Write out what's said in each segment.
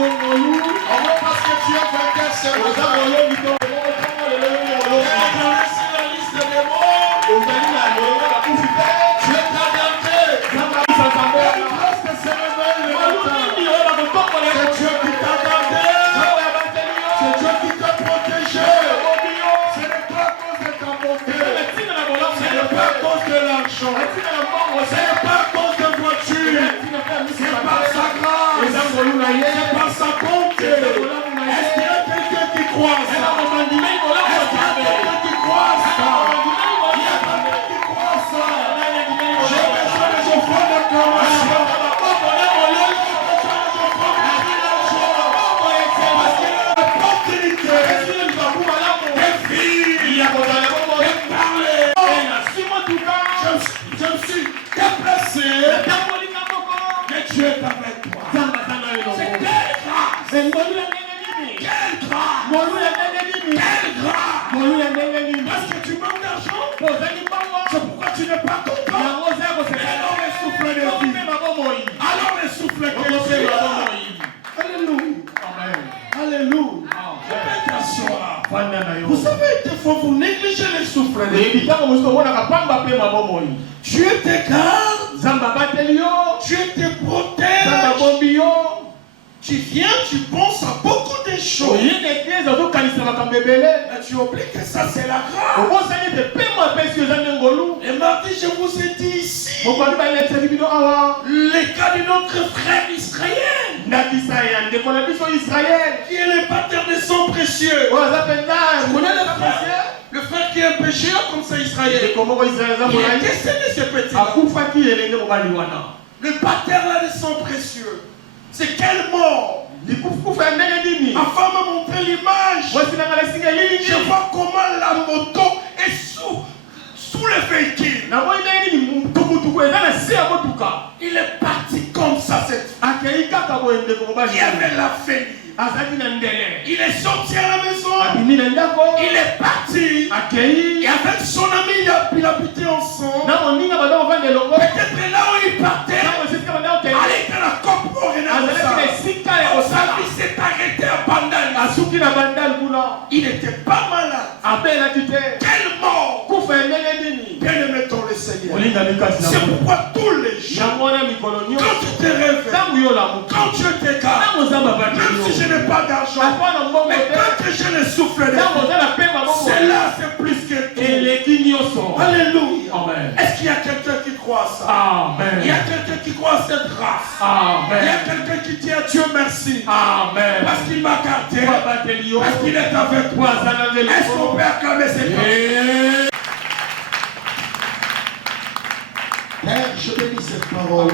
parce que tu es vainqueur ce matin. Sur la liste des morts. Tu es traversé. Grâce que ce réveil le matin. C'est Dieu qui t'a gardé. C'est Dieu qui t'a protégé. Ce n'est pas à cause de ta beauté. Ce n'est pas à cause de l'argent. Ce n'est pas à cause de voiture. C'est par sa grâce. C'est par sa bonté. Est-ce qu'il y a quelqu'un qui croit ça? Est-ce qu'il y a quelqu'un qui croit ça? Il y a quelqu'un qui croit ça? J'ai besoin des offrandes d'acclamation. Parce qu'il y a l'opportunité des filles de parler. Je me suis déplacé. Mais Dieu est avec toi. C'est quelle grâce! Quelle grâce! Parce que tu manques d'argent. C'est pourquoi tu n'es pas content. Alors les souffles de vie. Alors les souffles de vie. Alléluia. Alléluia. Vous savez, des fois vous négligez les souffles de vie. Dieu te garde. Dieu te protège. Tu viens, tu penses à beaucoup de choses. Mais tu oublies que ça c'est la grâce. Et mardi, je vous ai dit ici les cas de notre frère Israël, qui est le pater de sang précieux. Tu connais le frère qui est un pécheur comme ça, Israël. Il a décédé ce petit. Le pater là de sang précieux. C'est quelle mort? Ma femme m'a montré l'image. Je vois comment la moto est sous le véhicule. Il est parti comme ça cette fois. Il avait la faim. Il est sorti à la maison. Il est parti. Et avec son ami, il habitait ensemble. Peut-être là où il partait, allez dans la COP sa vie s'est arrêtée à Bandal. Il n'était pas malade. Quelle mort! Bien-aimé dans le Seigneur. C'est pourquoi tous les jours, quand tu te réveilles, quand tu te gardes, même si je n'ai pas d'argent, mais quand j'ai le souffle de vie, c'est là, c'est plus que tout. Alléluia. Est-ce qu'il y a quelqu'un qui croit à ça? Amen. Il y a quelqu'un qui croit à cette grâce. Amen. Il y a quelqu'un qui dit à Dieu merci. Amen. Parce qu'il m'a gardé. Parce qu'il est avec toi. Est-ce qu'on peut acclamer cette grâce? Père, je bénis cette parole.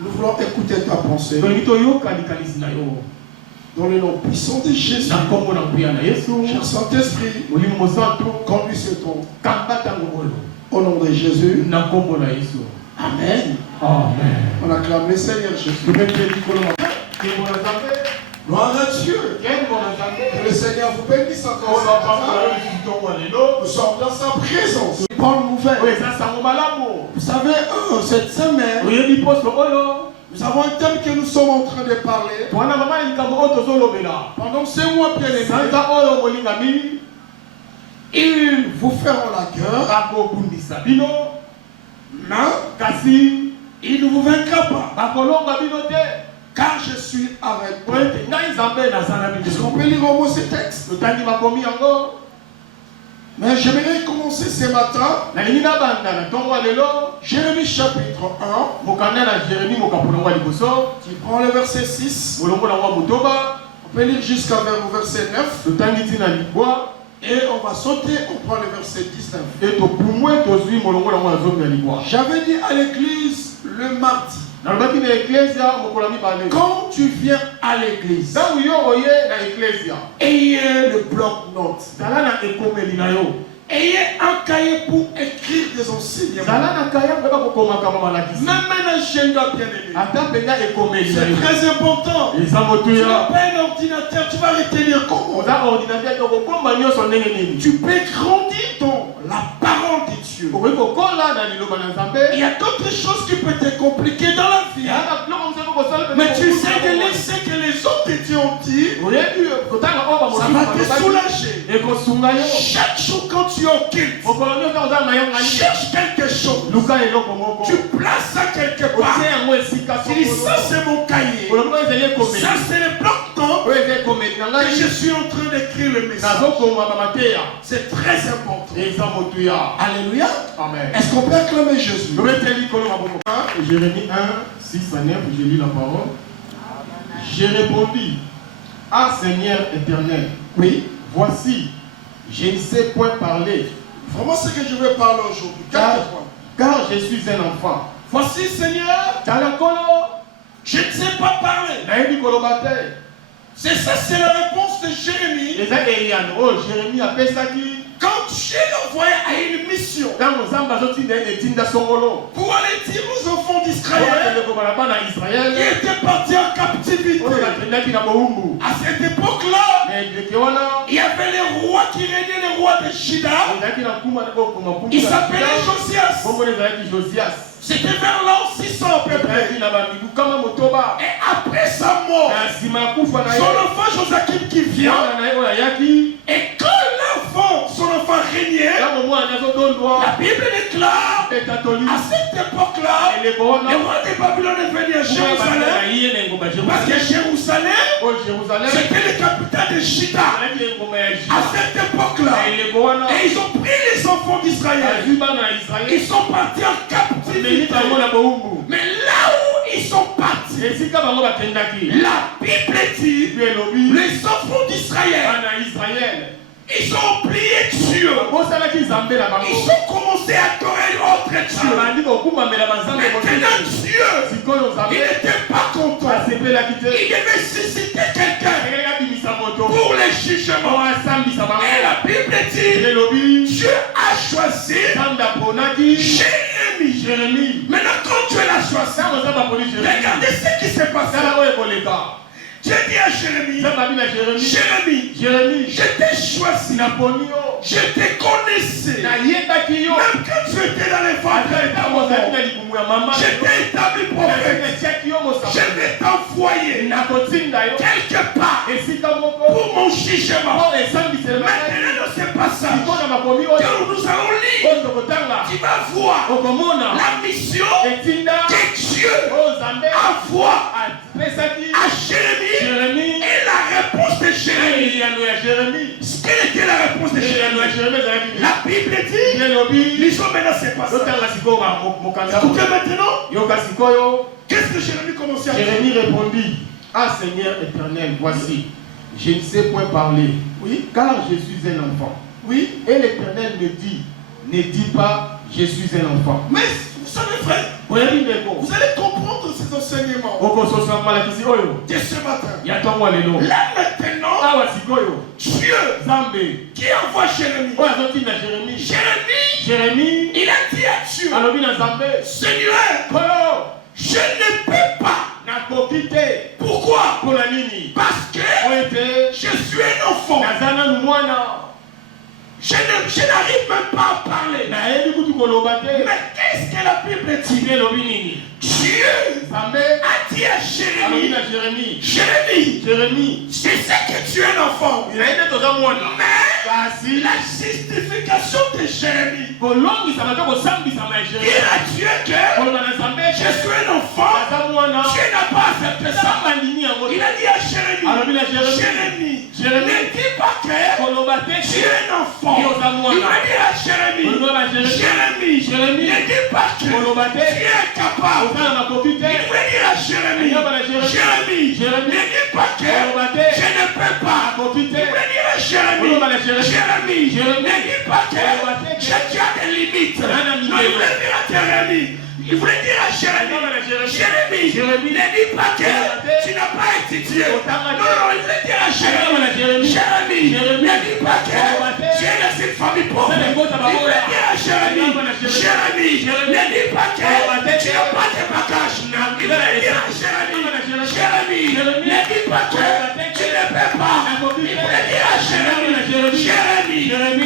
Nous voulons écouter ta pensée. Dans le nom puissant de Jésus. Cher Saint-Esprit, conduis ce temps. Au nom de Jésus. Amen. Amen. On acclame le Seigneur Jésus. Gloire à Dieu. Que le Seigneur vous bénisse encore. Nous sommes dans sa présence. Bonne nouvelle. Vous savez, cette semaine, nous avons un thème que nous sommes en train de parler. Pendant ces mois bien-aimés, ils vous feront la guerre. Mais il ne vous vaincra pas. Car je suis avec toi. Est-ce qu'on peut lire au mot ce texte? Mais j'aimerais commencer ce matin. Jérémie chapitre 1. Tu prends le verset 6. On peut lire jusqu'à le verset 9. Et on va sauter, on prend le verset 19. J'avais dit à l'église le mardi. Quand tu viens à l'église, ayez le bloc-notes. Ayez un cahier pour écrire des enseignements. Même un agenda bien-aimé. C'est très important. Tu n'as pas un ordinateur, tu vas retenir comment. Tu peux grandir dans la parole de Dieu. Dieu. Il y a d'autres choses qui peuvent te compliquer dans la vie. Mais tu sais que ce que les autres te ont dit, ça va te soulager. Chaque jour quand tu es au culte, cherche quelque chose. Tu places ça quelque part. Tu dis ça c'est mon cahier. Ça c'est le bloc-temps que je suis en train d'écrire le message. C'est très important. Alléluia. Amen. Est-ce qu'on peut acclamer Jésus? Jérémie 1, 6 à 9, je lis la parole. J'ai répondu, ah Seigneur éternel, Oui. voici, je ne sais point parler, Vraiment ce que je veux parler aujourd'hui. car je suis un enfant. Voici Seigneur, je ne sais pas parler. C'est ça, c'est la réponse de Jérémie. Quand Dieu l'envoyait à une mission pour aller dire aux enfants d'Israël qui étaient partis en captivité. À cette époque-là, il y avait les rois qui régnaient, les rois de Juda. Il s'appelait Josias. C'était vers l'an 600 à peu près. Et après sa mort, son enfant Joachim qui vient. Et quand son enfant régnait, la Bible déclare à cette époque-là, les rois de Babylone est venu à Jérusalem. Parce que Jérusalem, c'était le capital de Juda. À cette époque-là, et ils ont pris les enfants d'Israël. Ils sont partis en captivité. Mais là où ils sont partis, la Bible dit, les enfants d'Israël, ils ont oublié Dieu. Ils ont commencé à adorer autre Dieu. Maintenant Dieu, il n'était pas content. Il devait susciter quelqu'un pour les jugements. Et la Bible dit, Dieu a choisi Jérémie. Maintenant quand Dieu l'a choisi, regardez ce qui s'est passé. Dieu dit à Jérémie, Jérémie, je t'ai choisi, je te connaissais, même quand tu étais dans les ventres de ta maman, je t'ai établi prophète, je vais t'envoyer quelque part pour mon jugement. Maintenant, ne sais pas ça. Nous allons lire, tu vas voir la mission que Dieu envoie à Jérémie et la réponse de Jérémie. Quelle était la réponse de Jérémie? La Bible dit, lisons maintenant c'est pas ça. Écoutez maintenant, qu'est-ce que Jérémie commençait à dire? Jérémie répondit, ah Seigneur éternel, voici, je ne sais point parler, car je suis un enfant. Et l'Éternel me dit, ne dis pas, je suis un enfant. Mais vous savez frère, vous allez comprendre ces enseignements dès ce matin. Là maintenant, Dieu qui envoie Jérémie, il a dit à Dieu, Seigneur, je ne peux pas. Pourquoi? Parce que je suis un enfant. Je n'arrive même pas à parler. Mais qu'est-ce que la Bible dit? Dieu a dit à Jérémie, je sais que tu es un enfant. Mais la justification de Jérémie, dire à Dieu que je suis un enfant, Dieu n'a pas accepté ça. Il a dit à Jérémie, ne dis pas que tu es un enfant. Il va dire à Jérémie, ne dis pas que tu es capable. Il va dire à Jérémie, ne dis pas que je ne peux pas. Il va dire à Jérémie, ne dis pas que tu as des limites. Non, il voulait dire à Jérémie, ne dis pas que tu n'as pas étudié. Non, il voulait dire à Jérémie, ne dis pas que tu es dans une famille pauvre. Il voulait dire à Jérémie, ne dis pas que tu n'as pas de bagages. Il voulait dire à Jérémie, ne dis pas que Tu ne peux pas. Il voulait dire à Jérémie,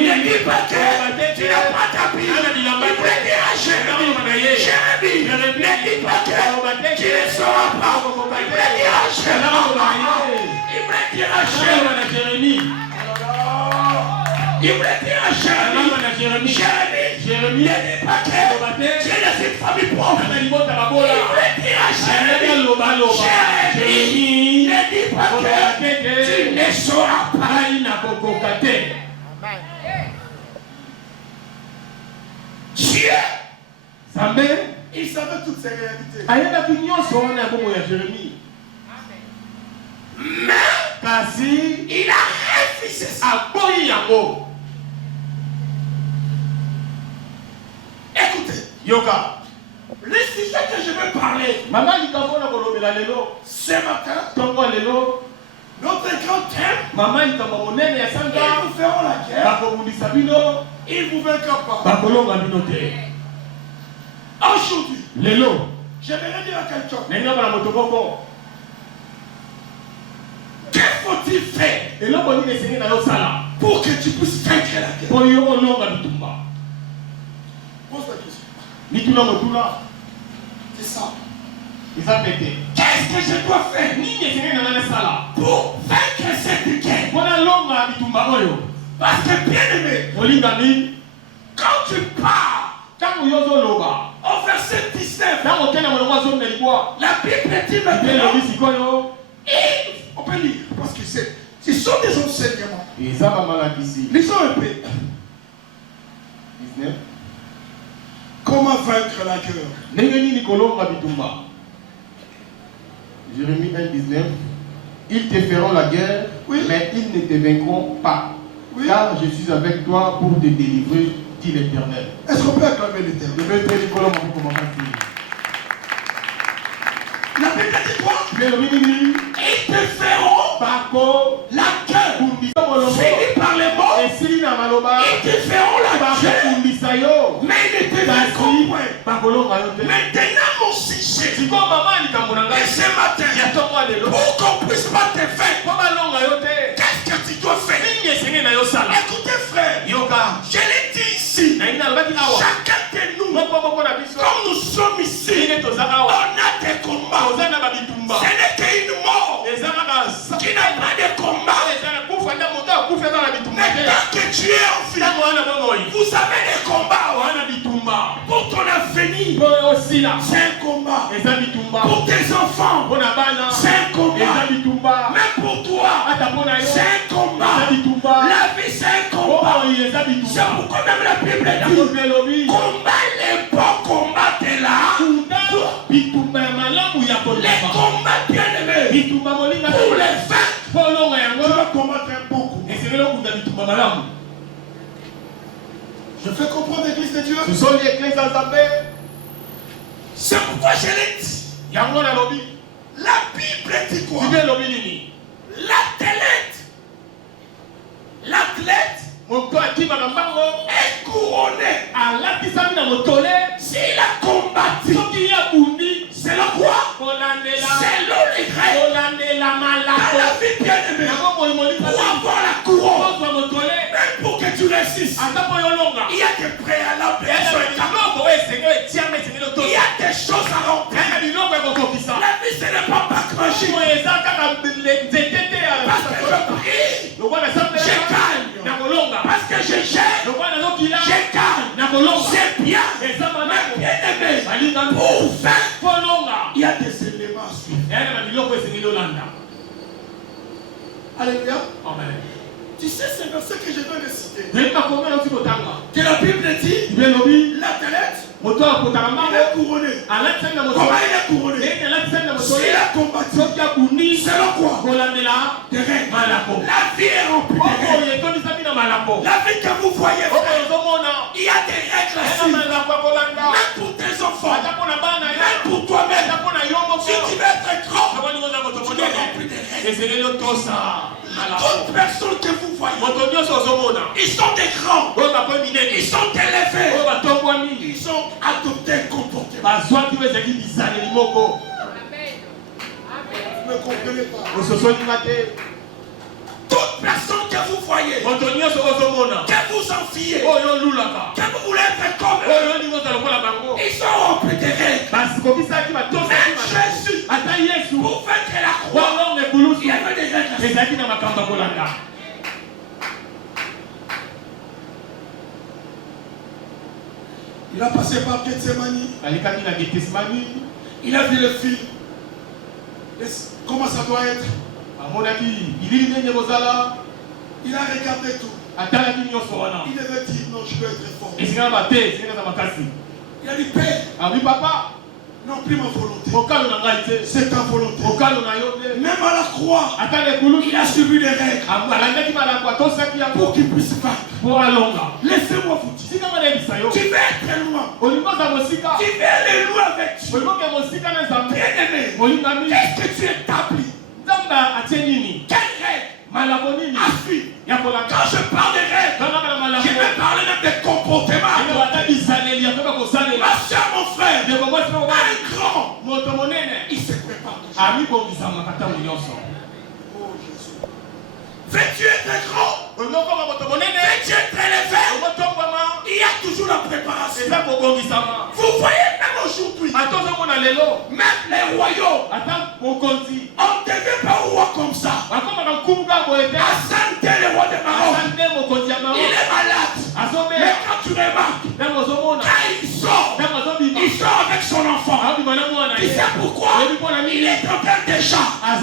ne dis pas que tu n'as pas ta Bible. Il voulait dire à Jérémie, ne dis pas que tu ne sauras pas. Il voulait dire à Jérémie. Il voulait dire à Jérémie, Jérémie, ne dis pas que tu es dans une famille pauvre. Il voulait dire à Jérémie, ne dis pas que tu ne sauras pas. Dieu, il savait toutes ces réalités. Mais il a refusé ça. Écoutez, Yoga. le sujet que je vais parler ce matin, notre grand thème, ils nous feront la guerre, ils vous vaincront pas. Aujourd'hui, j'aimerais dire à quelqu'un, que faut-il faire pour que tu puisses vaincre la guerre? Pose la question. C'est ça. Qu'est-ce que je dois faire pour vaincre cette guerre? Parce que bien aimé, quand tu pars au verset 19, la Bible dit maintenant, on peut lire, parce que ce sont des enseignements. Lisons un peu. 19. Comment vaincre la guerre? Jérémie 1,19. Ils te feront la guerre, mais ils ne te vaincront pas. Car je suis avec toi pour te délivrer, dit l'Éternel. Est-ce qu'on peut acclamer l'Éternel? La Bible dit quoi? Ils te feront la guerre. Fini par les mots. Ils te feront la guerre. Mais ils ne te vaincront point. Maintenant mon sujet. Et ce matin, pour qu'on puisse pas te faire, qu'est-ce que tu dois faire? Écoutez frère, je l'ai dit ici. Chacun de nous, comme nous sommes ici, on a des combats. Ce n'est qu'une mort qui n'a pas de combat. Mais tant que tu es en vie, vous avez des combats. Pour ton avenir, c'est un combat. Pour tes enfants, c'est un combat. Même pour toi, c'est un combat. La vie, c'est un combat. C'est pourquoi même la Bible dit combat les bons combats de là. Les combats bien aimés. Pour les faire, tu vas combattre un bon combat. Je fais comprendre l'église de Dieu. C'est pourquoi je l'ai dit. La Bible dit quoi? L'athlète est couronné. S'il a combattu, c'est le quoi? C'est le regret. Dans la vie bien aimée, pour avoir la couronne, même pour que tu réussisses, il y a des préalables. Il y a des choses à remplir. La vie, ce n'est pas cracher. Parce que je prie, je gagne. Parce que je gère, je gagne. C'est bien. Mais bien aimé, pour faire, il y a des éléments à suivre. Alléluia. Amen. Tu sais, c'est le verset que je viens de citer. Que la Bible dit, l'athlète, il est couronné. Comment il est couronné? S'il a combattu, c'est le quoi? Des règles. La vie est remplie de règles. La vie que vous voyez, il y a des règles à suivre. Même pour tes enfants, même pour toi-même. Si tu veux être grand, tu dois remplir des règles. Toutes personnes que vous voyez, ils sont des grands, ils sont élevés, ils ont adopté un comportement. Vous ne comprenez pas. Toute personne que vous voyez, que vous enviez, que vous voulez être comme eux, ils sont remplis de règles. Mais Jésus, pour vaincre la croix, il y avait des règles. Il a passé par Gethsemane. Il a vu le film. Comment ça doit être? Il a regardé tout. Il devait dire non, je veux être fort. Il a dit Père. Papa. Non, plus ma volonté. C'est ta volonté. Même à la croix, il a suivi les règles pour qu'il puisse vaincre. Laissez-moi vous dire. Tu veux être loin. Tu veux aller loin avec Dieu. Bien-aimé, qu'est-ce que tu établis? Quelle règle? Quand je parle de règles, je vais parler même des comportements. Ma soeur, mon frère, un grand, il se prépare. Oh Jésus. Veux-tu être grand? Veux-tu être élevé? Il y a toujours la préparation. Vous voyez même aujourd'hui, même les royaumes, on ne devait pas voir comme ça. Hassan, le roi de Maroc, il est malade. Mais quand tu remarques, quand il sort avec son enfant. Tu sais pourquoi? Il est en train déjà de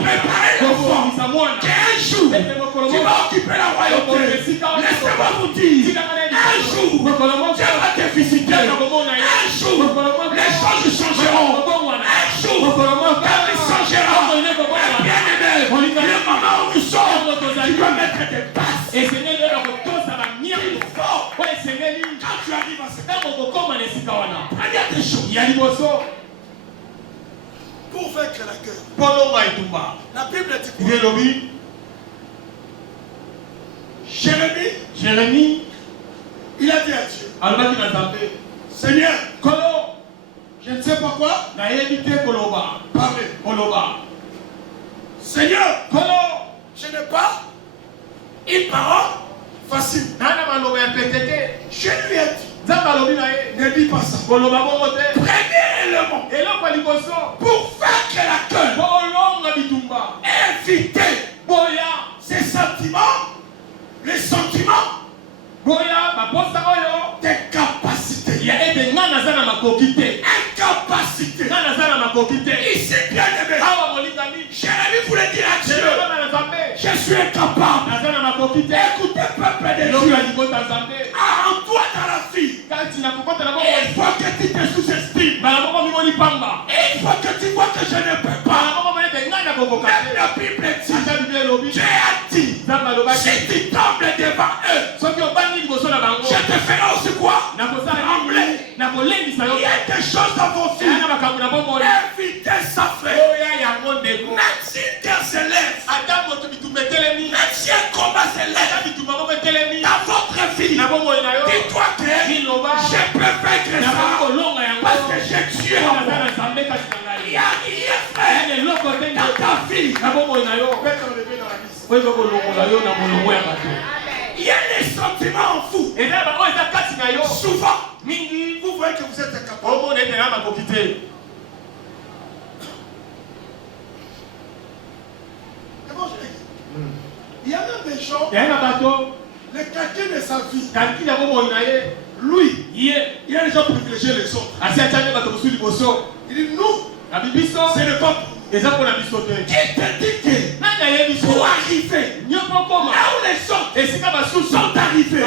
préparer l'enfant. Qu'un jour, tu vas occuper la royauté. Laissez-moi vous dire, un jour, Dieu va te visiter. Un jour, les choses changeront. Un jour, ta vie changera. Bien-aimé, le moment où nous sommes, tu dois mettre des bases. Et quand tu arrives à ce temps, première des choses, pour vaincre la guerre, la Bible dit Jérémie, il a dit à Dieu, Seigneur, je ne sais pas quoi, parlez. Seigneur, je n'ai pas une parole facile. Je lui ai dit, ne dis pas ça. Premier élément pour vaincre la gueule, éviter ces sentiments, les sentiments, des capacités. Incapacité. Ici, bien aimé, Jérémie voulait dire à Dieu, je suis incapable. Écoutez, peuple de Dieu, rends-toi dans la vie. Il faut que tu te sous-estimes. Il faut que tu vois que je ne peux pas. Même la Bible dit, Dieu a dit, si tu tombes devant eux, je te ferai aussi quoi? Trembler. Il y a des choses dans vos vies. Évitez ça, frère. Même si une guerre se lève, même si un combat se lève dans votre vie, dis-toi que je peux vaincre ça parce que j'ai tué en moi. Il y a rien, frère, dans ta vie. Il y a des sentiments en vous. Souvent, vous voyez que vous êtes incapable. Il y a même des gens, le calcul de sa vie, lui, il a déjà privilégié les autres. Il dit nous, ce n'est pas pour nous. Qui te dit que pour arriver là où les autres sont arrivés,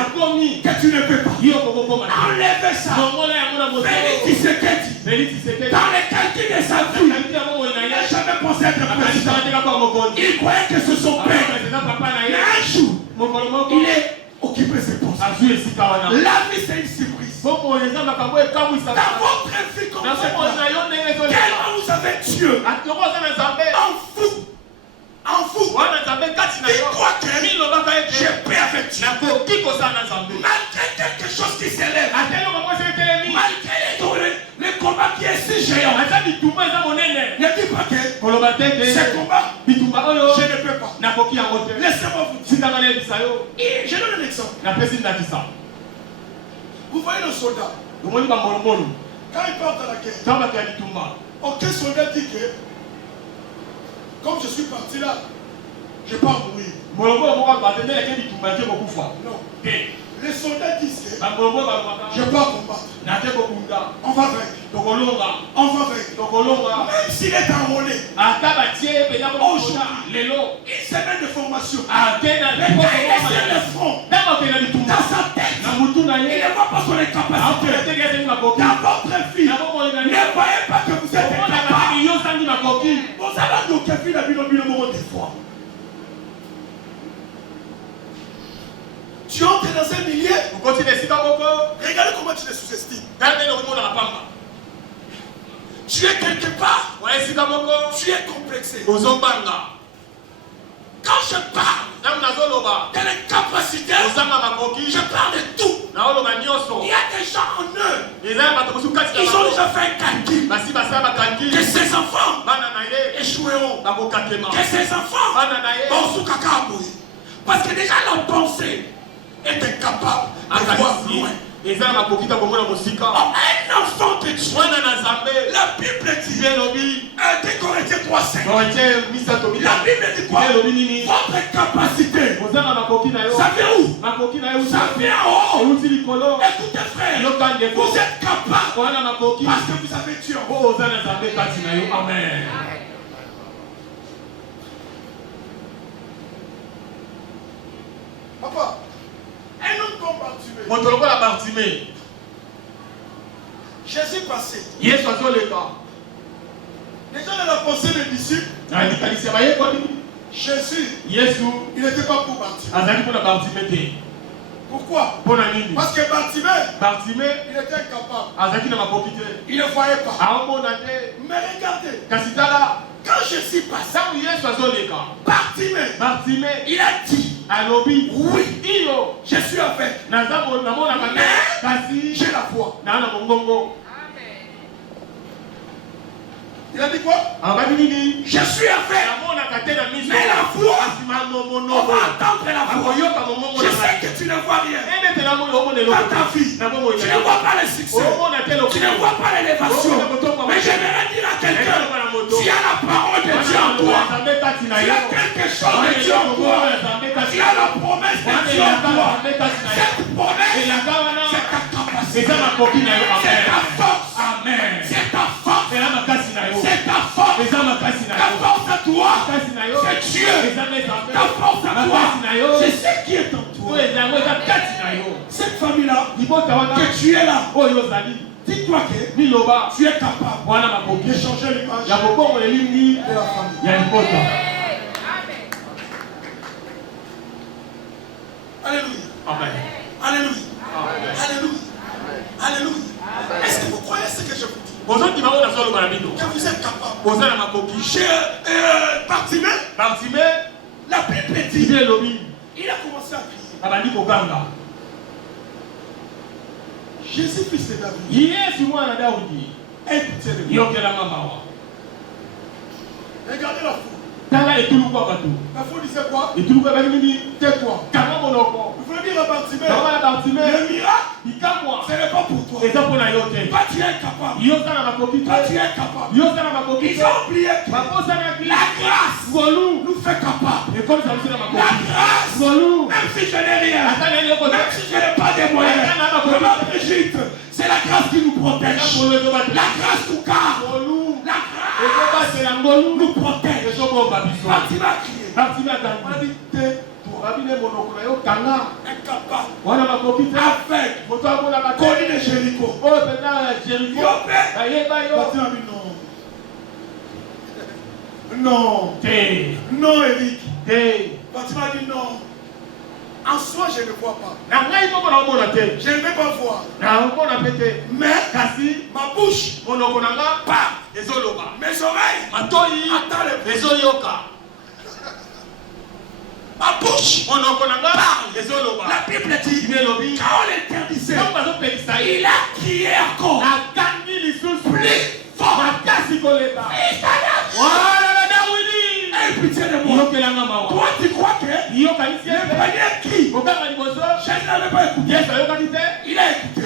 que tu ne peux pas. Enlève ça. Félix Tshisekedi, dans les calculs de sa vie, il n'a jamais pensé être président. Il croyait que ce son père. Mais un jour, il est occupé ses postes. La vie, c'est une surprise. Dans votre vie comme ça, tellement vous avez Dieu en vous. Dis-toi que j'ai paix avec Dieu. Malgré quelque chose qui s'élève, malgré le combat qui est si géant, ne dis pas que ce combat, je ne peux pas. Laissez-moi Vous voyez le soldat, quand il part à la guerre, aucun soldat dit que, comme je suis parti là, je ne vais pas mourir. Non. Les soldats disent que je ne vais pas combattre. On va vaincre. On va vaincre. Même s'il est enrôlé, aujourd'hui, une semaine de formation, le gars il est sur le front. Dans sa tête, il ne voit pas son incapacité. Dans votre vie, ne voyez pas que vous êtes incapable. Vous avez aucun fil à le moment des fois. Tu entres dans un milieu, regardez comment tu les sous-estimes. Tu es quelque part, tu es complexé. Quand je parle de l'incapacité, je parle de tout. Il y a des gens en eux, ils ont déjà fait un calcul que ces enfants échoueront, que ces enfants vont sous cacao. Parce que déjà leur pensée est incapable de voir loin. Un enfant de Dieu, la Bible dit, 2 Corinthiens 3:5, la Bible dit quoi? Votre capacité, ça vient où? Ça vient en haut. Écoutez frère, vous êtes capable parce que vous avez Dieu. Amen. Papa, un homme comme Bartimée. Jésus passé. Les gens de la pensée des disciples. Jésus, il n'était pas pour Bartimée. Pourquoi? Parce que Bartimée, il était incapable. Il ne voyait pas. Mais regardez. Quand Jésus passé, Bartimée, il a dit, oui, je suis avec. Mais j'ai la foi. Il a dit quoi? Je suis avec. Mais la foi, on va attendre la foi. Je sais que tu ne vois rien. Dans ta vie, tu ne vois pas le succès. Tu ne vois pas l'élévation. Mais j'aimerais dire à quelqu'un, tu as la parole de Dieu en toi. Tu as quelque chose de Dieu en toi. Tu as la promesse de Dieu en toi. Cette promesse, c'est ta capacité. C'est ta force. Amen. C'est ta force. C'est ta force. Ta force à toi, c'est Dieu. Ta force à toi, c'est ce qui est en toi. Cette famille-là, que tu es là, dis-toi que tu es capable de changer l'image de la famille. Alléluia. Amen. Alléluia. Alléluia. Alléluia. Est-ce que vous croyez ce que je vous dis? Que vous êtes capable. Bartimée, la Bible dit, il a commencé à crier. Jésus, fils de David, aie pitié de moi. Regardez la foule. La foule disait quoi? Tais-toi. Vous voulez dire à Bartimée, le miracle, ce n'est pas pour toi. Toi, tu es incapable. Toi, tu es incapable. Ils ont oublié que la grâce nous fait capable. La grâce, même si je n'ai rien, même si je n'ai pas de moyens, comme Brigitte, c'est la grâce qui nous protège. La grâce nous garde. La grâce nous protège. Bartimée a crié. On a dit tais-toi. Incapable. Avec. Connu de Jéricho. Bartimée a dit non. Non, Eric. Bartimée a dit non. En soi, je ne vois pas. Je ne vais pas voir. Mais ma bouche parle. Mes oreilles attendent le ma bouche parle. La Bible dit, quand on l'interdisait, il a crié encore. Plus fort. Il pitié de moi. Toi, tu crois que le premier cri, Jésus n'avait pas écouté. Il a écouté.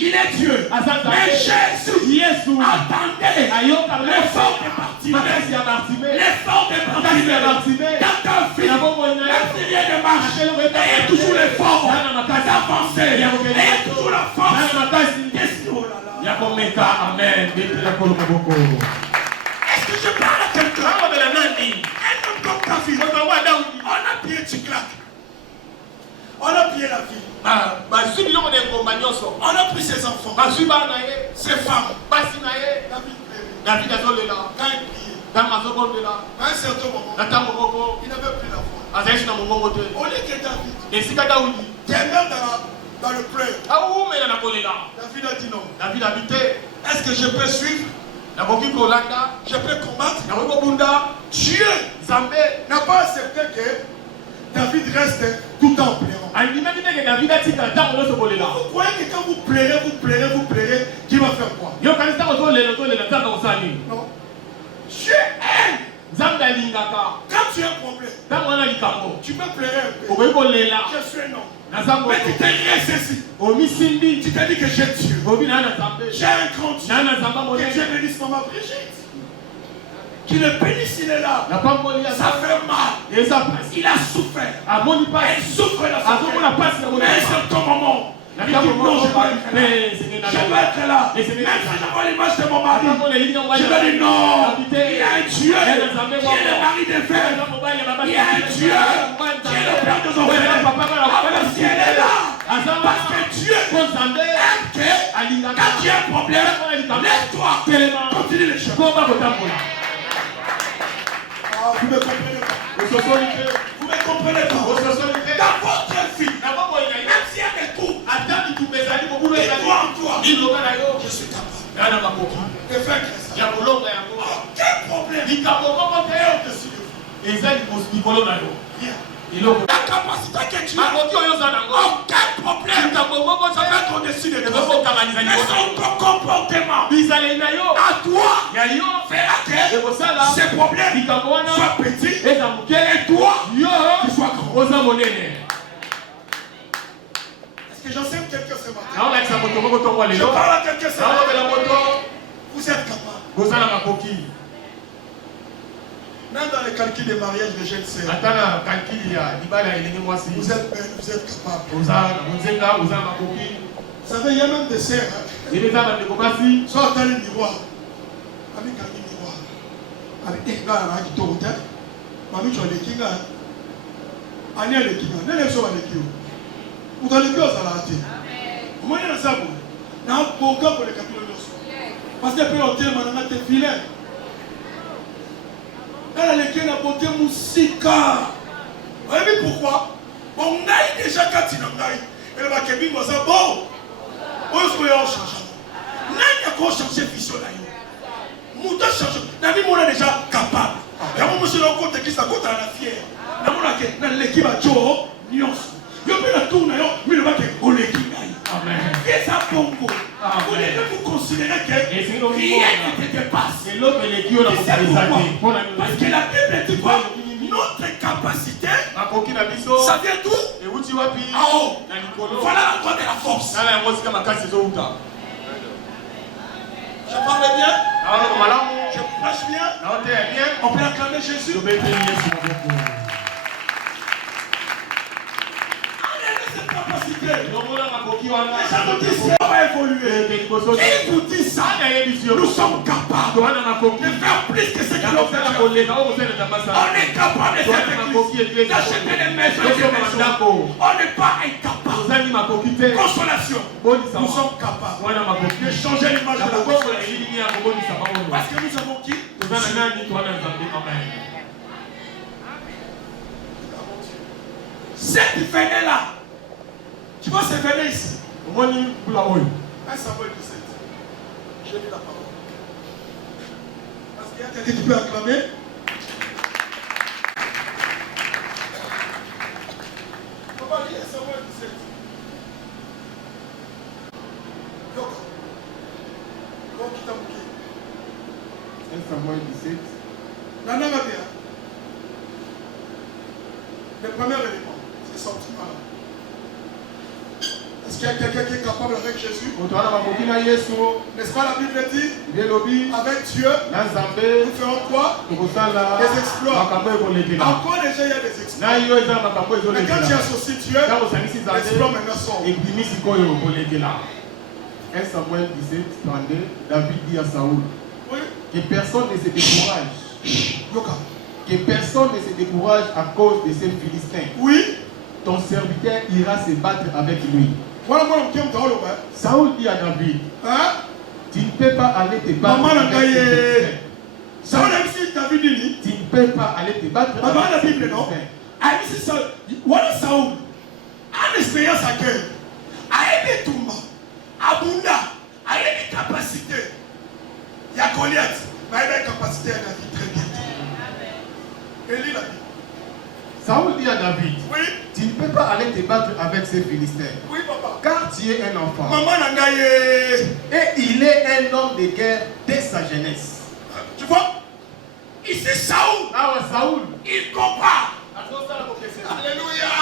Il est Dieu. Mais Jésus attendait l'effort de Bartimée. L'effort de Bartimée. Quand ta vie, même s'il y a des marches, ayez toujours l'effort d'avancer. Ayez toujours la force. Amen. Est-ce que je parle à quelqu'un? Un homme comme David. On a pillé Tchiklak. On a pillé la ville. On a pris ses enfants, ses femmes. David a donné là. Quand il priait, à un certain moment, il n'avait plus la voix. Au lieu que David demeure dans le pleur, David a dit non. Est-ce que je peux suivre? Je peux combattre? Dieu n'a pas accepté que David reste tout en pleurant. Vous croyez que quand vous pleurez, Dieu va faire quoi? Non. Dieu aime. Quand tu as un problème, tu peux pleurer un peu. Je suis un homme. Mais tu t'es récessé. Tu t'es dit que j'ai Dieu. J'ai un grand Dieu. Que Dieu bénisse maman Brigitte. Qu'il le bénisse, il est là. Ça fait mal. Il a souffert. Elle souffre de la souffrance. Mais c'est ton moment. Il dit non, je dois être là. Même si je vois l'image de mon mari, je dois dire non. Il y a un Dieu qui est le mari des frères. Il y a un Dieu qui est le père de nos frères. Alors si elle est là, parce que Dieu aime que quand tu as un problème, lève-toi. Continue le chemin. Vous me comprenez pas? Vous me comprenez pas? Dans votre vie, même s'il y a des coups, dis-toi en toi, je suis capable de faire ça. Aucun problème. La capacité que tu as, aucun problème. Ça va être au-dessus de toi. Mais son comportement à toi fera que ces problèmes soient petits et toi, tu sois grand. Est-ce que j'enseigne quelqu'un ce matin? Je parle à quelqu'un ce matin. Vous êtes capable. Même dans les calculs de mariage de jeunes sœurs, vous êtes belle, vous êtes capable. Vous savez, il y a même des sœurs. Soit dans le miroir. Ami dans le miroir. Avec là, là, qui tourne. Mami, tu as les kinga. Ania les kinga. N'est-ce pas les kinga? Vous avez les kinga, ça l'a été. Moi, il y a ça. Il y a beaucoup pour les calculs. Parce que puis on dit, maintenant, t'es filet. Elle a l'écrit la beauté musica. Vous savez pourquoi? On a déjà quand il en a eu. Elle va qu'elle dit, ça bon. Où est-ce qu'on a changé? N'a pas changé vision là. Mouta change. N'a pas on est déjà capable. Et moi je suis compte qui ça compte à la fière. N'a pas que dans l'équipe à Joe, Nyos. Yo peux la tourner yo, mais le va que on l'équipe là. Amen. Et ça Congo. Vous devez vous considérer que rien ne te dépasse. Et l'autre est qui on a parce que la Bible dit quoi? Notre capacité, ça vient d'où? Ah oh, voilà la de la force. Je parle bien? Je prêche bien? On peut acclamer Jésus? Capacité. Les gens nous disent qu'on va évoluer. Ils vous disent ça. Nous sommes capables de faire plus que ce qu'ils ont fait. On est capable de faire d'acheter des maisons. On n'est pas incapable. Consolation. Nous sommes capables de changer l'image de la personne. Parce que nous avons qui? Cette veine-là. Tu vois ces veines ici. 1 Samuel 17. Je lis la parole. Parce qu'il y a quelqu'un qui peut acclamer. On va lire 1 Samuel 17. Donc, qui t'a bouqué? 1 Samuel 17. Non, non, bien. Le premier élément, c'est sentiment. Est-ce qu'il y a quelqu'un qui est capable avec Jésus? N'est-ce pas la Bible dit? Avec Dieu, nous ferons quoi? Des exploits. Encore déjà, il y a des exploits. Mais quand tu associes Dieu, l'exploit maintenant sort. 1 Samuel 17, 32, David dit à Saoul, Oui. que personne ne se décourage. Yoka. Que personne ne se décourage à cause de ces Philistins. Oui. Ton serviteur ira se battre avec lui. Voilà, moi, on t'aime dans le bain. Saoul dit à David, Hein? tu ne peux pas aller te battre Maman, avec ces Philistins. ça on a vu David dit. Tu ne peux pas aller te battre Maman, la avec ces Bible, non? Philistins. Ah, ici, ça. Voilà, Saoul. En expérience à cœur. A aimé Touma. Abunda. A aimé capacité. Il y a Goliath. Mais il y a capacité à David très bientôt. Et lui, la Bible. Saoul dit à David, Oui. tu ne peux pas aller te battre avec ces Philistins. Oui, papa. Car tu es un enfant. Maman Nangaye. Et il est un homme de guerre dès sa jeunesse. Tu vois? Ici, Saoul. Ah ouais, Saoul. Il compare. Alléluia.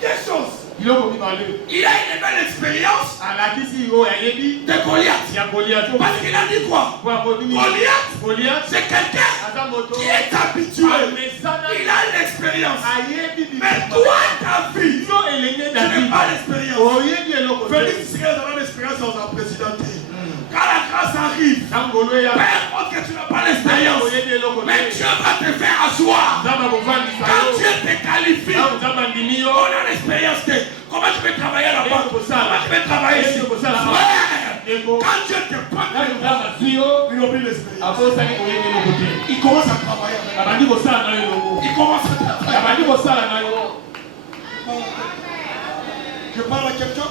Des choses. Il a une belle expérience de Goliath. Parce qu'il a dit quoi? Goliath, c'est quelqu'un qui est habitué. Il a l'expérience. Mais toi, David, tu n'as pas l'expérience. Félix Tshisekedi a l'expérience dans la présidente. Quand la grâce arrive, peu importe que tu n'as pas l'expérience, mais Dieu va te faire asseoir. Quand Dieu te qualifie, on a l'expérience que comment tu peux travailler là-bas, comment tu peux travailler ici. Quand Dieu te prend, il oublie l'expérience. Il commence à travailler. Il commence à travailler. Je parle à quelqu'un.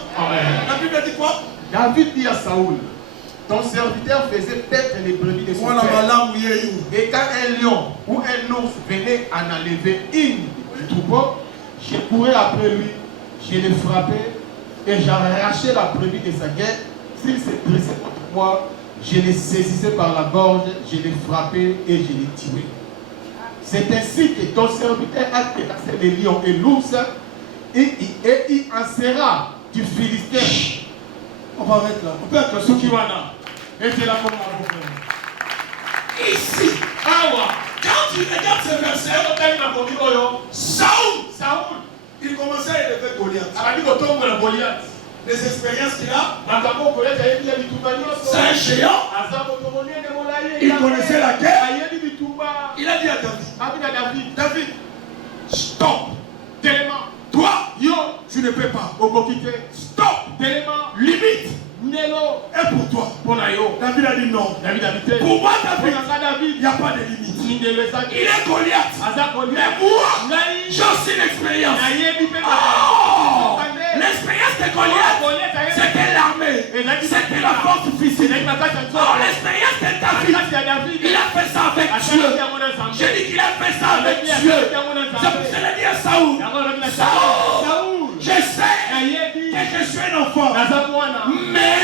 La Bible dit quoi? David dit à Saoul, ton serviteur faisait paître les brebis de son père. Et quand un lion ou un ours venait en enlever une du troupeau, je courais après lui, je le frappais et j'arrachais la brebis de sa guêpe. S'il se dressait contre moi, je le saisissais par la gorge, je le frappais et je le tuais. C'est ainsi que ton serviteur a terrassé les lions et l'ours et il en sera du Philistin. On va arrêter là. On peut être Ce qui va là. Et c'est là qu'on va ici, quand tu regardes ce verset, Saoul, il commençait à élever Goliath. Les expériences qu'il a, c'est un géant. Il connaissait la guerre. Il a dit à David, David, stop. Toi, tu ne peux pas. Stop. Limite. Et pour toi, David a dit non. Pour moi, David, il n'y a pas de limite. Il est Goliath. Mais moi, j'ai aussi l'expérience. L'expérience de Goliath, c'était l'armée. C'était la force physique. L'expérience de David, il a fait ça avec Dieu. J'ai dit qu'il a fait ça avec Dieu. Je l'ai dit à Saoul. Saoul, je sais que je suis un enfant. Mais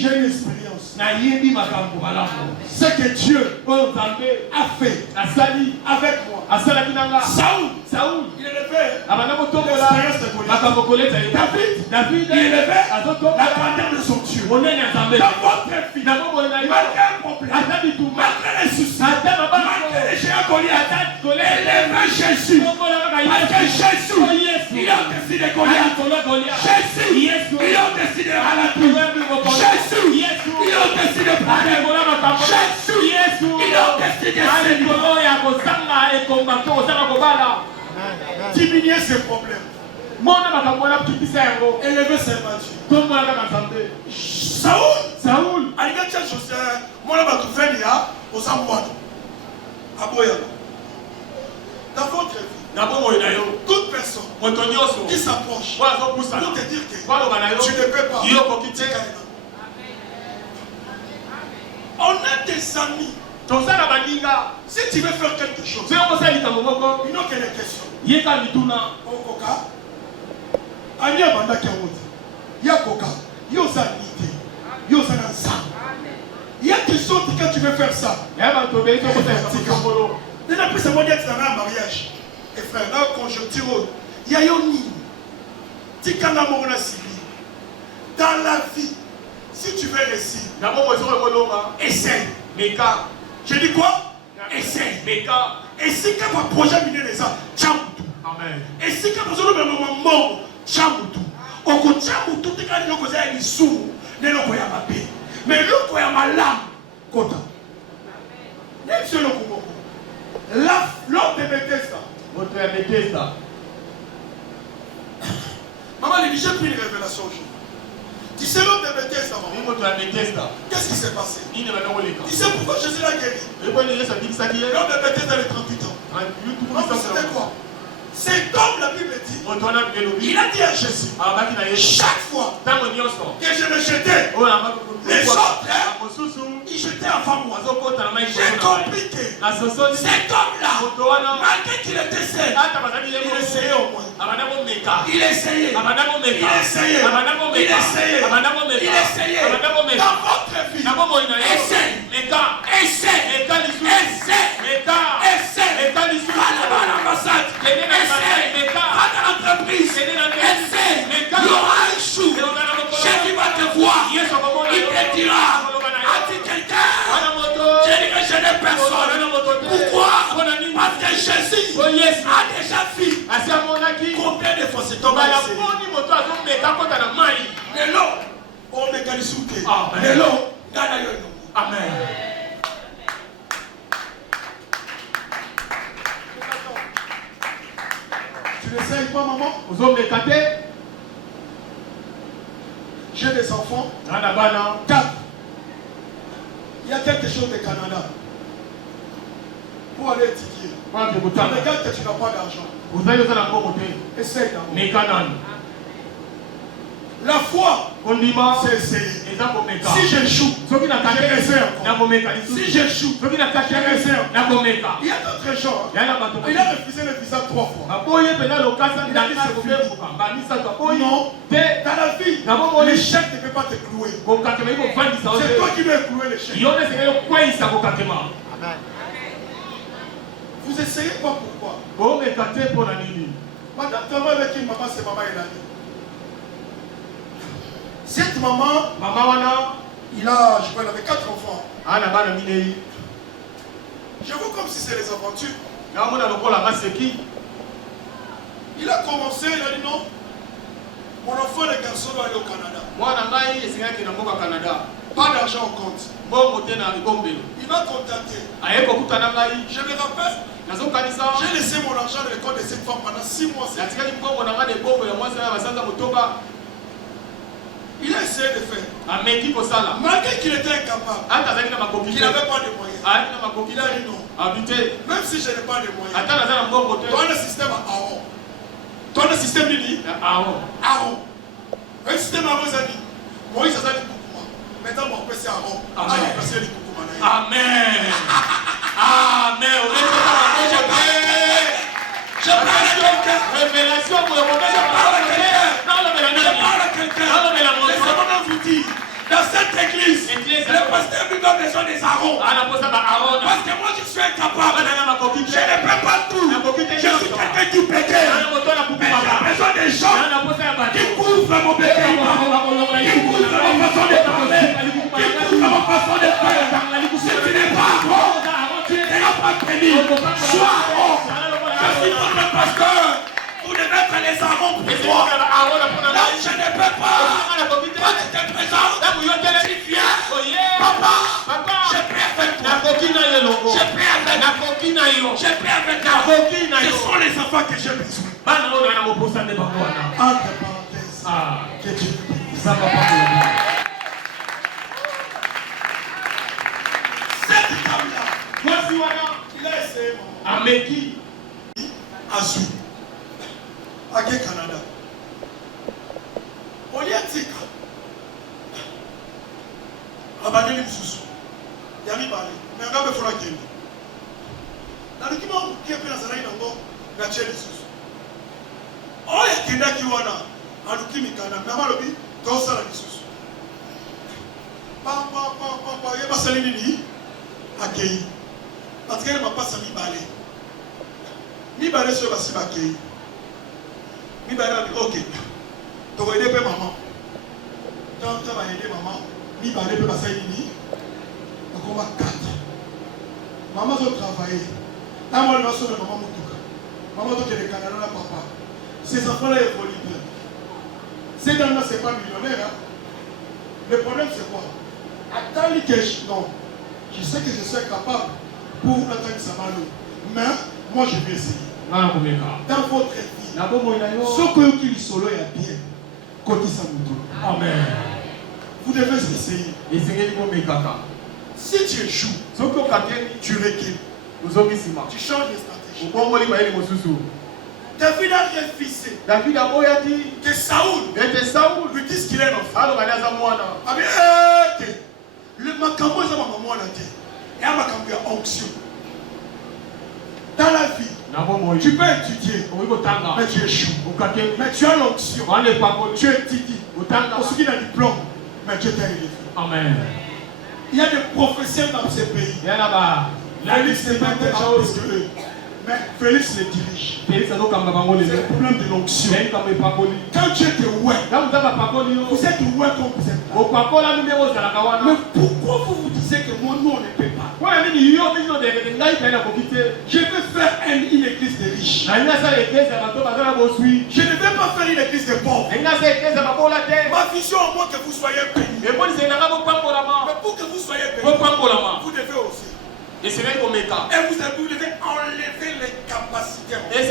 j'ai une expérience. Ce que Dieu a fait avec moi. Saoul, il est levé. L'expérience de Goliath. David, il est levé. La grandeur de son Dieu. Dans votre vie, malgré un problème, malgré les soucis, malgré les géants Goliath, élevez Jésus. Parce que Jésus, il a décidé Goliath. Jésus, il a décidé Jésus, il a décidé Jésus, il a décidé diminuer ses problèmes. Élever ses bâtiments. Saoul, aligatia José, moi va tout faire là, aux amours. Dans votre vie, toute personne qui s'approche pour te dire que tu ne peux pas. On a des amis. Si tu veux faire quelque chose, il n'y a qu'une question. Koka, Anya Banda Kiamote, Yakoka, Yosa Nite, Yosa Nansa. Il y a des choses que quand tu veux faire ça, Déjà, plus c'est moi d'être dans un mariage. Et frère, là, conjoncture, il y a Yoni. Tikanga Morona Sibi. Dans la vie, si tu veux réussir, essaye. Meka. Je dis quoi? Essaye. Meka. Et si tu as un projet miné de ça, Tchamutu. Amen. Et si tu as besoin de mort, Tchamutu. Au côté Tchamutu, tu as dit que tu as des sous, tu as des papiers. Mais l'autre, tu as mal là. Kota. Même si le Kumoko. L'homme de Bethesda. Votre Bethesda. Maman, j'ai pris une révélation aujourd'hui. Tu sais l'homme de Bethesda, maman. Qu'est-ce qui s'est passé? Tu sais pourquoi Jésus l'a guéri? L'homme de Bethesda a 38 ans. C'était quoi? Cet homme, la Bible dit, il a dit à Jésus, chaque fois que je le jetais, les autres, ils jetaient avant moi. J'ai compris que cet homme-là, malgré qu'il était seul, il essayait au moins. Il essayait. Dans votre vie, essaye. Va à l'ambassade. Essaye. Va dans l'entreprise. Essaye. Il y aura un jour. Jésus va te voir. Il te dira, as-tu quelqu'un? Je dis que je n'ai personne. Pourquoi? Parce que Jésus a déjà vu combien de fois c'est tombé. Mais là, on mécanise tout. Mais là, amen. Tu n'essayes pas, maman? Vous avez éclaté? J'ai des enfants. 4. Il y a quelque chose au Canada. Pour aller étudier. Regarde que tu n'as pas d'argent. Vous allez dans la communauté. Essaye d'abord. Mais Canaan. La foi, c'est essayer. Si j'échoue, je essaie encore. Si j'échoue, je essaie encore. Il y a d'autres gens. Il a refusé le visa 3 fois. Il a dit c'est non, dans la vie, l'échec ne peut pas te clouer. C'est toi qui veux clouer l'échec. Vous essayez pas pourquoi? Madame travaille avec une maman, c'est maman Elani. Cette maman, il avait 4 enfants. Je vois comme si c'est les aventures. Il a commencé, il a dit non. Mon enfant, le garçon, doit aller au Canada. Pas d'argent au compte. Il m'a contacté. Je me rappelle. J'ai laissé mon argent dans le compte de cette femme pendant 6 mois. Il a essayé de faire. Malgré qu'il était incapable, qu'il n'avait pas de moyens, il a dit non. Même si je n'ai pas de moyens, toi le système à Aaron. Toi le système dit Aaron. Un système à vos amis. Moïse a dit Koukouma. Maintenant, on va passer à Aaron. Amen. Amen. Amen. Je parle à quelqu'un. Révélation pour le moment. Je parle à quelqu'un. Laissez-moi vous dire, dans cette église, le pasteur lui donne besoin des Aaron. Parce que moi je suis incapable. Je ne peux pas tout. Je suis quelqu'un qui pédait. Mais j'ai besoin des gens qui couvrent mon bébé, qui couvrent ma façon de parler, qui couvrent ma façon de faire. Si tu n'es pas Aaron, tu n'as pas béni. Sois Aaron. Je suis votre pasteur. Vous devez être les Aaron pour toi. Là, je ne peux pas. Toi, tu te présentes. Tu viens. Papa, je prie avec toi. Je prie avec toi. Je prie avec toi. Ce sont les enfants que j'ai besoin. Entre parenthèses. Que Dieu bénisse. Cette dame-là, il a essayé, maman. Azou. À quel Canada? On y a dit abandonné les sous. Il y a mis parlé. Mais on a fait la gueule. Dans le document qui est pris dans la salle, il y a tué les sous. Oh, il y a quelqu'un qui va là. En l'outil, il y a un lobby. Dans ça, la sous. Papa, il y a pas salé ni accueilli. Parce qu'elle ne m'a pas sali balé. Mi balé sur la cibakei. Mi balé ok. Tu vas aider maman. Tu vas aider maman. Mi balé peut passer ini. Donc on va 4. Maman doit travailler. Un mois, elle va sauver maman Moutouka. Maman doit aller au Canada, papa. Ces enfants-là évoluent bien. Ces dames-là, ce n'est pas millionnaire. Hein? Le problème, c'est quoi? Attends, non. Je sais que je suis capable pour attendre Samalo. Mais moi, je vais essayer. Dans votre vie, ce que vous solo est bien. Côté Samuto. Amen. Vous devez essayer. Si tu échoues, tu recules. Tu changes de stratégie. David a rien fixé. David a dit que Saoul lui dise qu'il est un enfant. Ah bien, le macambo est un maman là. Et un macambo est onction. Dans la vie, tu peux étudier, mais tu échoues. Mais tu as l'onction. Tu étudies. Ensuite, il a un diplôme, mais Dieu t'a élevé. Amen. Il y a des professeurs dans ce pays. Félix n'est pas intelligent plus que eux. Mais Félix les dirige. C'est le problème de l'onction. Quand Dieu te ouait, vous êtes oué comme vous êtes là. Mais pourquoi vous vous disiez que mon nom ne peut pas? Je vais faire une église de riches. Je ne vais pas faire une église de pauvres. Ma vision au moins que vous soyez bénis. Mais pour que vous soyez bénis, vous devez aussi. Et vous devez enlever les capacités. Dieu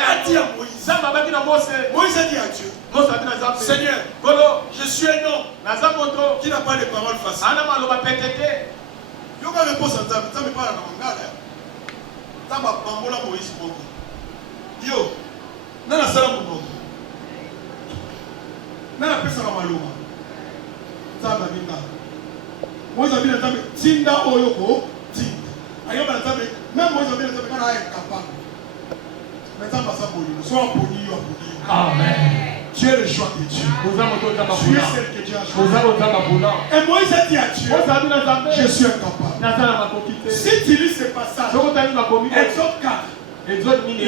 a dit à Moïse. Moïse a dit à Dieu. Seigneur, je suis un homme qui n'a pas de paroles faciles. Il y a une réponse à ça. Ça me parle à la mangale. Moïse. Yo, nana sala mon nana pesa la maloma. Ça va bien. Moi, je vais dire, Tinda Oyoko, Tinda. Même moi, je vais dire, quand on est capable. Maintenant, ça va soit poli ou poli. Amen. Tu es le choix de Dieu. Tu es celle que Dieu a choisie. Et Moïse a dit à Dieu, je suis incapable. Si tu lis ce passage, Exode 4,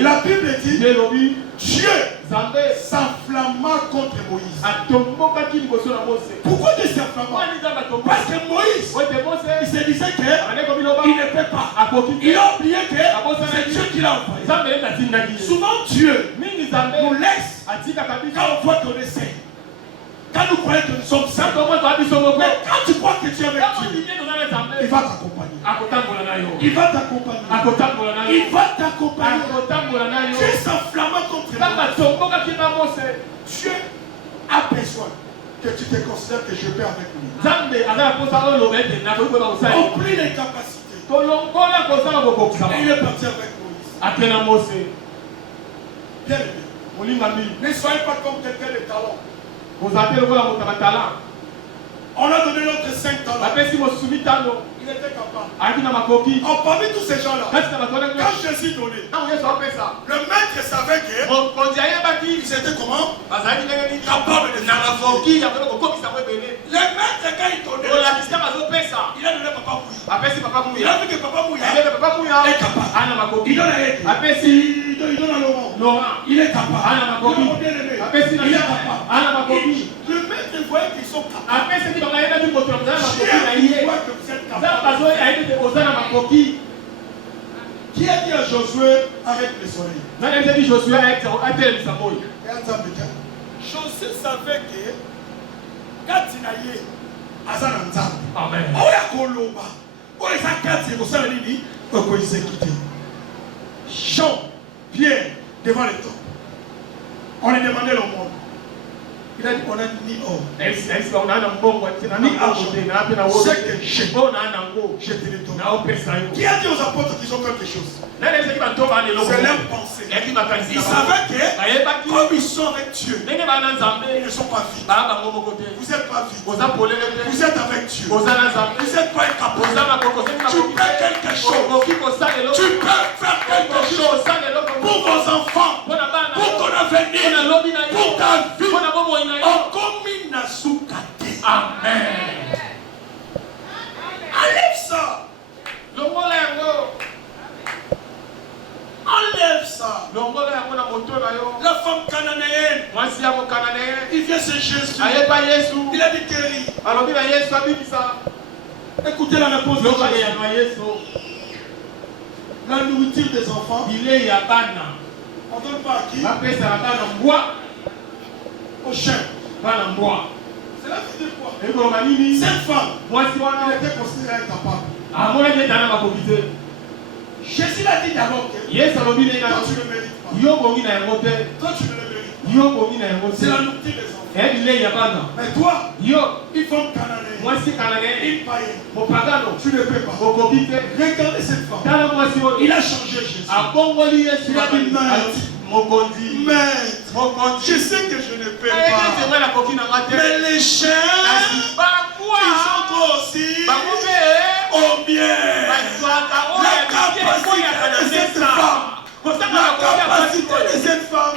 la Bible dit, Dieu s'enflamma contre Moïse. Pourquoi Dieu s'enflamma? Parce que Moïse, il se disait qu'il ne peut pas. Il a oublié que c'est Dieu qui l'a envoyé. Souvent Dieu nous laisse quand on voit qu'on essaie. Quand nous croyons que nous sommes simples, mais quand tu crois que tu es avec Dieu, il va t'accompagner. Il va t'accompagner. Il va t'accompagner. Dieu s'enflamma contre toi. Dieu a besoin que tu te considères que je vais avec lui. On prie les capacités. Et il est parti avec Moïse. Bien aimé. Ne soyez pas comme quelqu'un de talent. On a donné notre 5 talents. Il était capable. Parmi tous ces gens-là, quand Jésus donnait, le maître savait qu'ils étaient comment? Capables de faire. Le maître, quand il donnait, il a donné Papa Mouya. Il a vu que Papa Mouya est capable. Il donne à Edi. Il donne à Laurent. Il est capable. Il est capable. Le maître voyait qu'ils sont capables. Dieu voit que vous êtes capables. Qui a dit à Josué, arrête le soleil? Josué savait que quand il a eu Azan Nzambe, Amen. Jean, Pierre, devant le temps. On lui demandait le monde. Il a dit, on a ni or, ni argent. C'est que j'ai. Je te le donne. Qui a dit aux apôtres qu'ils ont quelque chose? C'est leur pensée. Ils savaient que, comme ils sont avec Dieu, ils ne sont pas vides. Vous n'êtes pas vides. Vous êtes avec Dieu. Vous n'êtes pas incapable. Tu peux quelque chose. Tu peux faire quelque chose pour vos enfants, pour ton avenir, pour ta vie. Amen. Enlève ça. Enlève ça. La femme cananéenne. Il vient chez Jésus. Il a dit guéri. Écoutez la réponse de Jésus. La nourriture des enfants. On donne pas à qui? Au chien. C'est la vie de quoi? Cette femme, elle était considérée incapable. Jésus l'a dit d'abord que toi tu ne mérites pas. Toi tu ne le mérites pas. C'est la nourriture des enfants. Mais toi, une femme cananéenne, une païenne, tu ne peux pas. Regardez cette femme. Il a changé Jésus. Il a dit maître, je sais que je ne peux pas. Mais les chiens, ils ont toi aussi au bien. La capacité de cette femme. La capacité de cette femme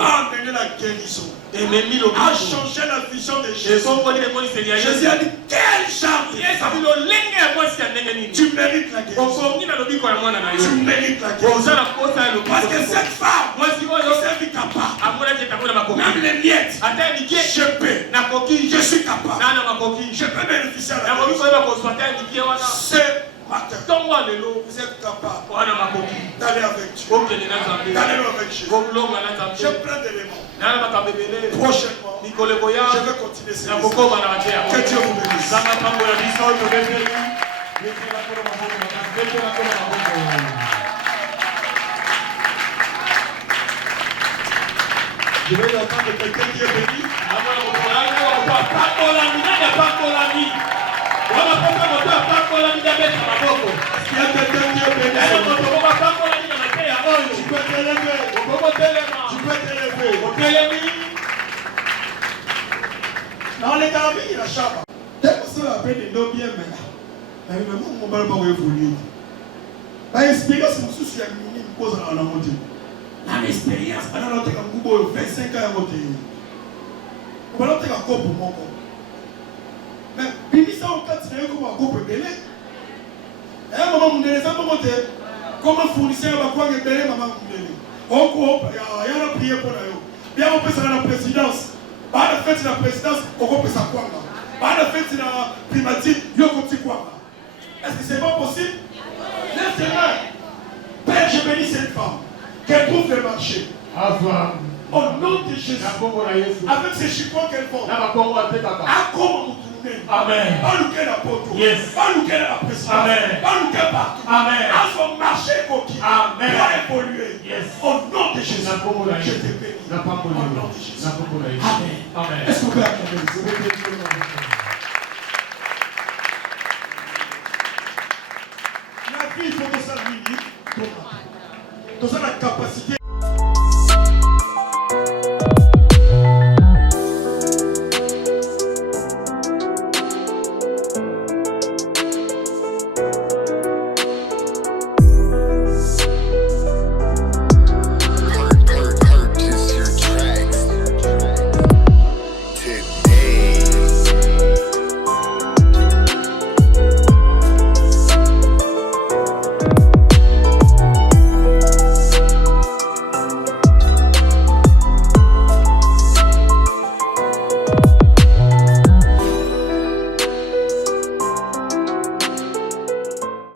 a amené la guérison. A changé la vision de Jésus. Jésus a dit quelle chance. Tu mérites la guérison. Tu mérites la guérison. Parce que cette femme s'est vue capable. Même les miettes, je peux. Je suis capable. Je peux bénéficier de la guérison. C'est matin, vous êtes capable d'aller avec Dieu, d'aller avec Jésus. J'ai plein d'éléments. Prochainement, je vais continuer ces messages. Que Dieu vous bénisse. Je vais entendre quelqu'un qui est béni. Il y a quelqu'un qui est béni. Tu peux t'élever. Tu peux t'élever. Dans les Gambie, il y a la chapa. Dès que ça va appeler des noms bien maintenant. Mais même mon bal va évoluer. L'expérience, je suis un minimum pose à la montée. L'expérience, pendant notre 25 ans à monter. On va l'autre encore pour mon corps. Mais Bimisa au cas de comme un couple belé. Et à un moment, on est monté. Comme un fournisseur va quoi que belé, maman belé. On coupe, il y a un prière pour nous. Bien, on peut faire la présidence. Par la fête de la présidence, on peut faire quoi là. Par la fête de la primature, il y a un petit quoi là. Est-ce que c'est pas possible? Laissez-moi. Père, je bénis cette femme. Qu'elle trouve le marché. Au nom de Jésus. Avec ces chiffons qu'elle porte. Amen. Pas nous qu'elle a porté. Yes. Pas nous qu'elle a la présidence. Amen. Pas nous qu'elle partout. Amen. À son marché coquille. Amen. Doit évoluer. Yes. Au nom de Jésus. Je te bénis. Au nom de Jésus. Amen. Amen. Est-ce qu'on peut acclamer?